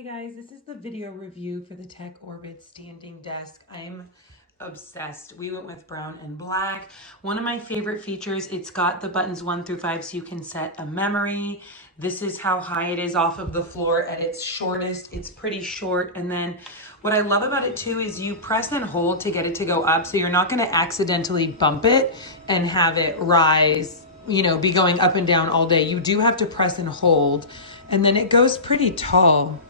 Hey guys, this is the video review for the Tech Orbit standing desk. I'm obsessed. We went with brown and black. One of my favorite features, it's got the buttons 1 through 5 so you can set a memory. This is how high it is off of the floor at its shortest. It's pretty short. And then what I love about it too is you press and hold to get it to go up, so you're not going to accidentally bump it and have it rise, you know, be going up and down all day. You do have to press and hold, and then it goes pretty tall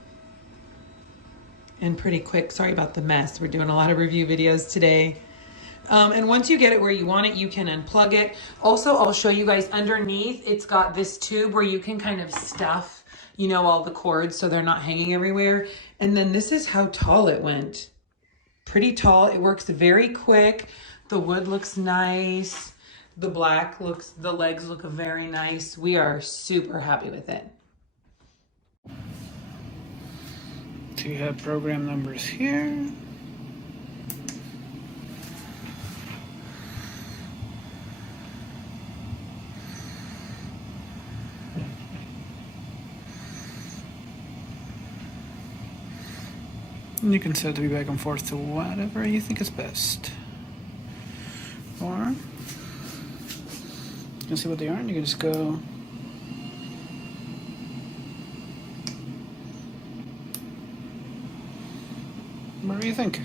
and pretty quick. Sorry about the mess. We're doing a lot of review videos today. And once you get it where you want it, you can unplug it. Also, I'll show you guys underneath, it's got this tube where you can kind of stuff, you know, all the cords so they're not hanging everywhere. And then this is how tall it went. Pretty tall. It works very quick. The wood looks nice. The black looks, the legs look very nice. We are super happy with it. So you have program numbers here. And you can set it back and forth to whatever you think is best. Or you can see what they are and you can just go whatever you think.